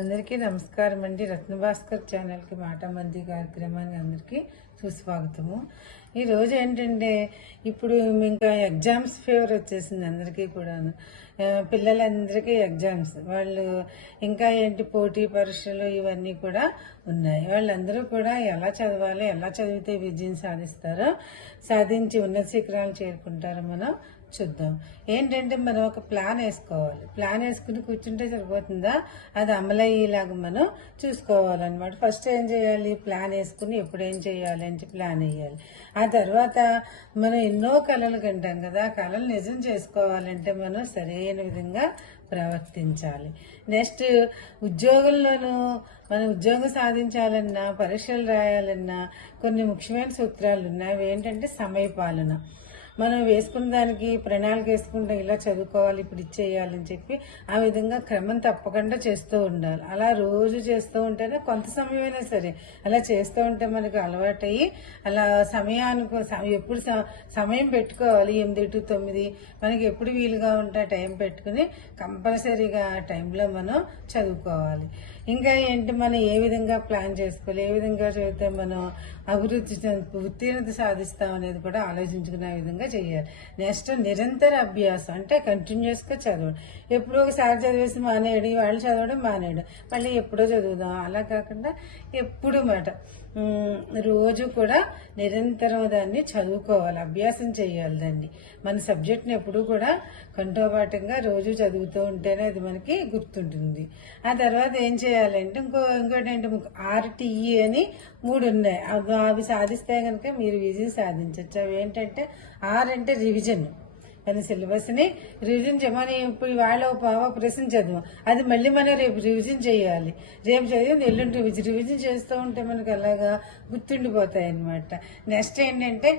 అందరికీ నమస్కారం అండి. రత్నభాస్కర్ ఛానల్కి మాట మంది కార్యక్రమానికి అందరికీ సుస్వాగతము. ఈరోజు ఏంటంటే ఇప్పుడు ఇంకా ఎగ్జామ్స్ ఫేవర్ వచ్చేసింది అందరికీ కూడాను. పిల్లలందరికీ ఎగ్జామ్స్. వాళ్ళు ఇంకా ఏంటి పోటీ పరీక్షలు ఇవన్నీ కూడా ఉన్నాయి. వాళ్ళందరూ కూడా ఎలా చదవాలి ఎలా చదివితే విజయం సాధిస్తారో సాధించి ఉన్నత శిఖరాలు చేరుకుంటారో మనం చూద్దాం. ఏంటంటే మనం ఒక ప్లాన్ వేసుకోవాలి. ప్లాన్ వేసుకుని కూర్చుంటే సరిపోతుందా? అది అమలయ్యేలాగా మనం చూసుకోవాలన్నమాట. ఫస్ట్ ఏం చేయాలి? ప్లాన్ వేసుకుని ఎప్పుడు ఏం చేయాలి అంటే ప్లాన్ వేయాలి. ఆ తర్వాత మనం ఎన్నో కళలు కంటాం కదా ఆ కళలు నిజం చేసుకోవాలంటే మనం సరైన విధంగా ప్రవర్తించాలి. నెక్స్ట్ ఉద్యోగంలోనూ మనం ఉద్యోగం సాధించాలన్నా పరీక్షలు రాయాలన్నా కొన్ని ముఖ్యమైన సూత్రాలు ఉన్నాయి అవి ఏంటంటే సమయపాలన. మనం వేసుకున్న దానికి ప్రణాళిక వేసుకుంటే ఇలా చదువుకోవాలి ఇప్పుడు ఇచ్చేయాలని చెప్పి ఆ విధంగా క్రమం తప్పకుండా చేస్తూ ఉండాలి. అలా రోజు చేస్తూ ఉంటేనే కొంత సమయమైనా సరే అలా చేస్తూ ఉంటే మనకు అలవాటయ్యి అలా సమయానికి ఎప్పుడు స- సమయం పెట్టుకోవాలి ఎనిమిది టు తొమ్మిది. మనకి ఎప్పుడు వీలుగా ఉంటే ఆ టైం పెట్టుకుని కంపల్సరీగా ఆ టైంలో మనం చదువుకోవాలి. ఇంకా ఏంటి? మనం ఏ విధంగా ప్లాన్ చేసుకోవాలి? ఏ విధంగా చదివితే మనం అభివృద్ధి ఉత్తీర్ణత సాధిస్తాం అనేది కూడా ఆలోచించుకునే విధంగా చేయాలి నెక్స్ట్ నిరంతర అభ్యాసం అంటే కంటిన్యూస్గా చదవడం. ఎప్పుడో ఒకసారి చదివేసి మానేయడం వాళ్ళు చదవడం మానేయడం మళ్ళీ ఎప్పుడో చదువుదాం. అలా కాకుండా ఎప్పుడు మాట. రోజు కూడా నిరంతరం దాన్ని చదువుకోవాలి. అభ్యాసం చేయాలి దాన్ని. మన సబ్జెక్ట్ని ఎప్పుడూ కూడా కంటోపాఠంగా రోజు చదువుతూ ఉంటేనే అది మనకి గుర్తుంటుంది. ఆ తర్వాత ఏం చేయాలంటే ఇంకో ఇంకోటి ఏంటి? ఆర్టీఈ అని మూడు ఉన్నాయి. అవి అవి సాధిస్తే కనుక మీరు విజయం సాధించవచ్చు అవి ఏంటంటే ఆర్ అంటే రివిజన్ మన సిలబస్ని రివిజన్ చేయమని ఇప్పుడు వాళ్ళ ఒక ప్రశ్న చదివాం. అది మళ్ళీ మనం రేపు రివిజన్ చేయాలి. రేపు చదివి ఎల్లుండి రివిజన్ రివిజన్ చేస్తూ ఉంటే మనకు అలాగా గుర్తుండిపోతాయి అనమాట నెక్స్ట్ ఏంటంటే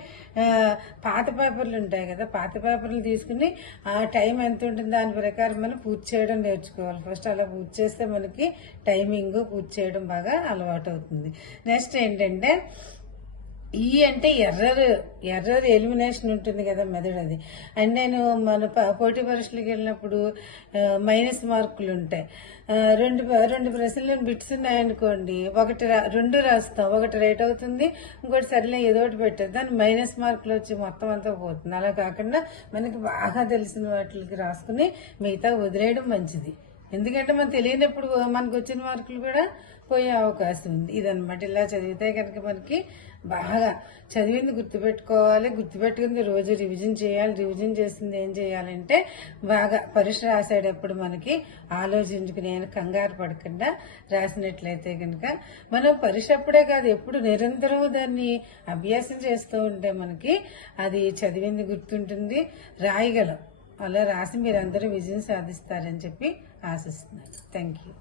పాత పేపర్లు ఉంటాయి కదా పాత పేపర్లు తీసుకుని ఆ టైం ఎంత ఉంటుంది దాని ప్రకారం మనం పూర్తి చేయడం నేర్చుకోవాలి. ఫస్ట్ అలా పూర్తి చేస్తే మనకి టైమింగ్ పూర్తి చేయడం బాగా అలవాటు అవుతుంది. నెక్స్ట్ ఏంటంటే ఈ అంటే ఎర్రర్ ఎర్రర్ ఎలిమినేషన్ ఉంటుంది కదా మెదడు అది. అండ్ నేను మన ప- పోటీ పరీక్షలకు వెళ్ళినప్పుడు మైనస్ మార్కులు ఉంటాయి. రెండు రెండు ప్రశ్నలు బిట్స్ ఉన్నాయనుకోండి ఒకటి రా- రెండు రాస్తాం ఒకటి రైట్ అవుతుంది ఇంకోటి సరిలే ఏదో ఒకటి పెట్టారు దాని మైనస్ మార్కులు వచ్చి మొత్తం అంతా పోతుంది. అలా కాకుండా మనకి బాగా తెలిసిన వాటికి రాసుకుని మిగతా వదిలేయడం మంచిది. ఎందుకంటే మనం తెలియనప్పుడు మనకు వచ్చిన మార్కులు కూడా పోయే అవకాశం ఉంది. ఇదనమాట ఇలా చదివితే కనుక మనకి బాగా చదివింది గుర్తుపెట్టుకోవాలి. గుర్తుపెట్టుకుంది రోజు రివిజన్ చేయాలి. రివిజన్ చేసింది ఏం చేయాలంటే బాగా పరీక్ష రాసేటప్పుడు మనకి ఆలోచించుకుని ఏమైనా కంగారు పడకుండా రాసినట్లయితే కనుక మనం పరీక్ష అప్పుడే కాదు ఎప్పుడు నిరంతరం దాన్ని అభ్యాసం చేస్తూ ఉంటే మనకి అది చదివింది గుర్తుంటుంది. రాయగలం. అలా రాసి మీరందరూ విజయం సాధిస్తారని చెప్పి ఆశిస్తున్నాను. Thank you